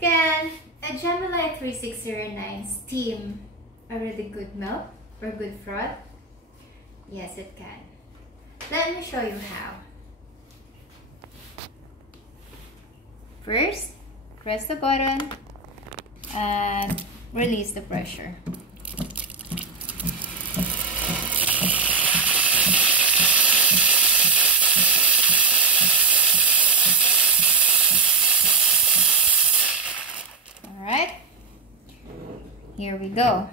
Can a Gemilai 3609 steam a really good milk or good froth? Yes, it can. Let me show you how. First, press the button and release the pressure. Alright, here we go.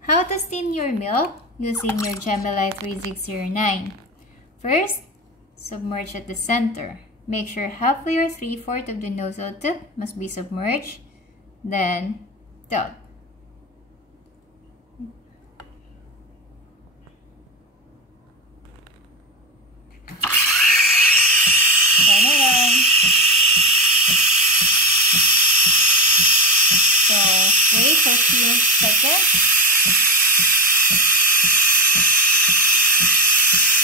How to steam your milk using your Gemilai 3609. First, submerge at the center. Make sure halfway or 3/4 of the nozzle tip must be submerged. Then, tilt. Turn around. So, wait for a few seconds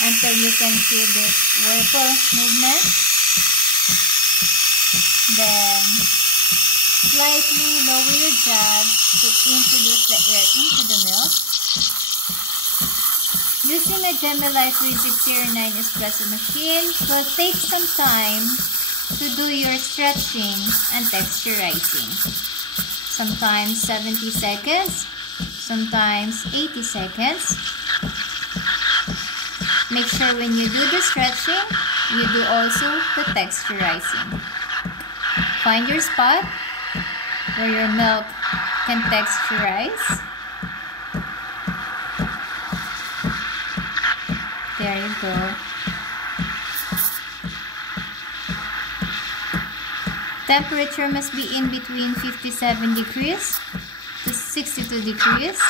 until you can feel this whirlpool movement. Then, slightly lower your jug to introduce the air into the milk. Using a Gemilai 3609 espresso machine will take some time to do your stretching and texturizing. Sometimes 70 seconds, sometimes 80 seconds. Make sure when you do the stretching, you do also the texturizing. Find your spot where your milk can texturize. There you go. Temperature must be in between 57 degrees to 62 degrees.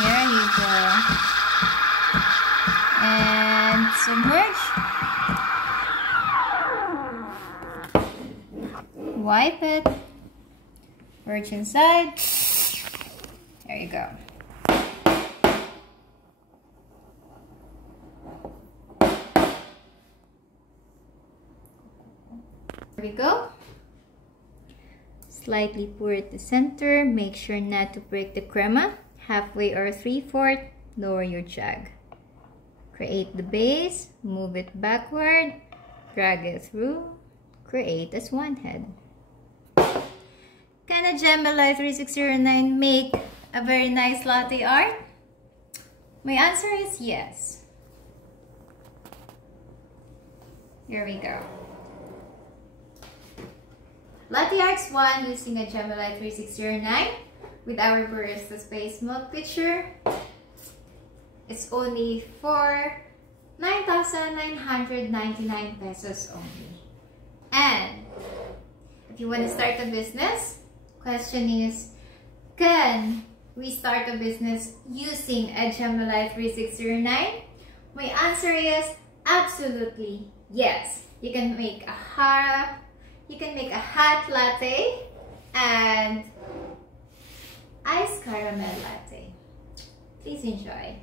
There you go. And submerge. Wipe it. Merge inside. There you go. There we go. Slightly pour at the center. Make sure not to break the crema. Halfway or 3/4, lower your jug. Create the base. Move it backward. Drag it through. Create a swan head. Can a Gemilai 3609 make a very nice latte art? My answer is yes. Here we go. Latte Arts 1 using a Gemilai 3609 with our Barista Space Milk Pitcher. It's only for 9,999 pesos only. And if you want to start a business, question is, can we start a business using a Gemilai 3609? My answer is absolutely yes. You can make a hot latte and iced caramel latte. Please enjoy.